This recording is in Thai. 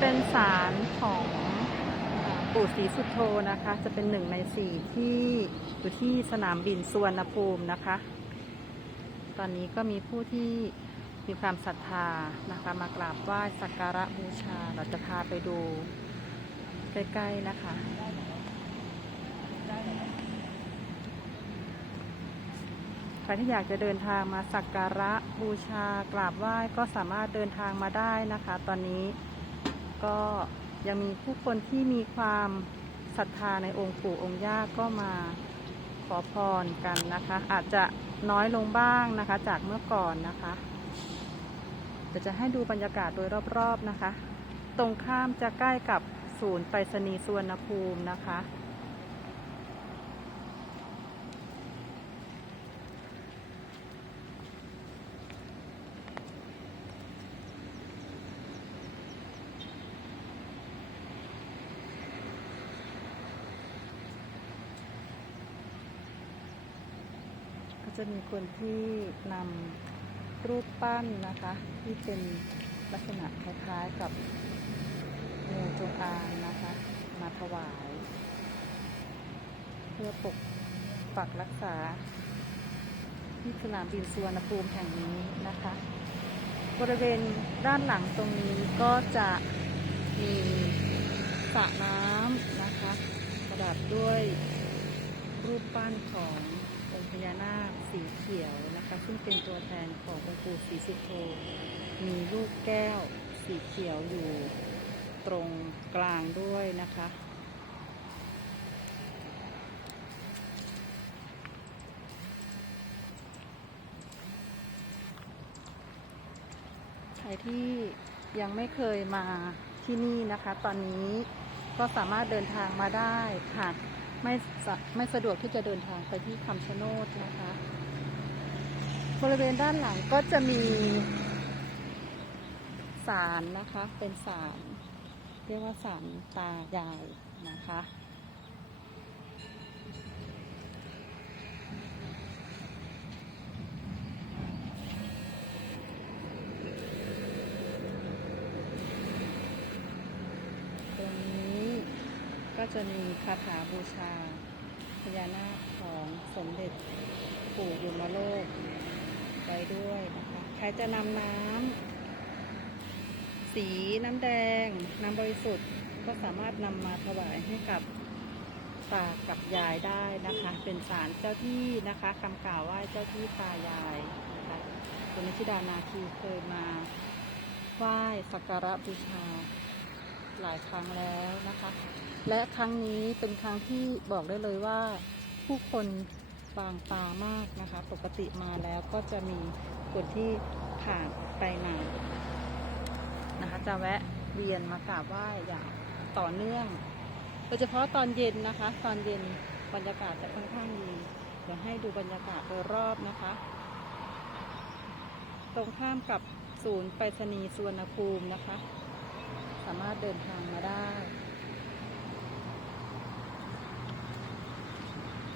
เป็นศาลของปู่ศรีสุโธนะคะ จะเป็นหนึ่งในสี่ที่อยู่ที่สนามบินสุวรรณภูมินะคะ ตอนนี้ก็มีผู้ที่มีความศรัทธานะคะมากราบไหว้สักการะบูชา เราจะพาไปดูใกล้ๆนะคะใครที่อยากจะเดินทางมาสักการะบูชากราบไหว้ก็สามารถเดินทางมาได้นะคะ ตอนนี้ ก็ยังมีผู้คนที่มีความศรัทธาในองค์ปู่องค์ย่าก็มาขอพรกันนะคะ อาจจะน้อยลงบ้างนะคะ จากเมื่อก่อนนะคะเดี๋ยวจะให้ดูบรรยากาศโดยรอบๆนะคะ ตรงข้ามจะใกล้กับศูนย์ไปรษณีย์สุวรรณภูมินะคะ จะมีคนที่นำรูปปั้นนะคะ ที่เป็นลักษณะคล้ายๆกับงูจงอางนะคะ มาถวาย เพื่อปกปักรักษา ที่สนามบินสุวรรณภูมิแห่งนี้นะคะ บริเวณด้านหลังตรงนี้ก็จะมีสระน้ำนะคะ ประดับด้วยรูปปั้นของ องค์พญานาคสีเขียวนะคะ ซึ่งเป็นตัวแทนขององค์ปู่ศรีสุโธมีลูกแก้วสีเขียวอยู่ตรงกลางด้วยนะคะ ใครที่ยังไม่เคยมาที่นี่นะคะ ตอนนี้ก็สามารถเดินทางมาได้หาก ไม่สะไม่สะดวกที่จะเดินทางไปที่คำชะโนดนะคะ บริเวณด้านหลังก็จะมีศาลนะคะ เป็นศาลเรียกว่าศาลตายายนะคะ ตรงนี้ก็ จะมีคาถาบูชาพญานาคของสมเด็จปู่ยมโลกไว้ด้วยนะคะ ใครจะนำน้ำสีน้ำแดง น้ำบริสุทธิ์ก็สามารถนำมาถวายให้กับตากับยายได้นะคะ เป็นศาลเจ้าที่นะคะคำกล่าวไหว้เจ้าที่ตายายนะคะคุณนิชิดานาคีเคยมาไหว้สักการะบูชาหลายครั้งแล้วนะคะ และครั้งนี้เป็นครั้งที่บอกได้เลยว่า ผู้คนบางตามากนะคะ ปกติมาแล้วก็จะมีคนที่ผ่านไปมานะคะ จะแวะเวียนมากราบไหว้อย่างต่อเนื่องโดยเฉพาะตอนเย็นนะคะ ตอนเย็นบรรยากาศจะค่อนข้างดีเดี๋ยวให้ดูบรรยากาศโดยรอบนะคะ ตรงข้ามกับศูนย์ไปรษณีย์สุวรรณภูมินะคะ สามารถเดินทางมาได้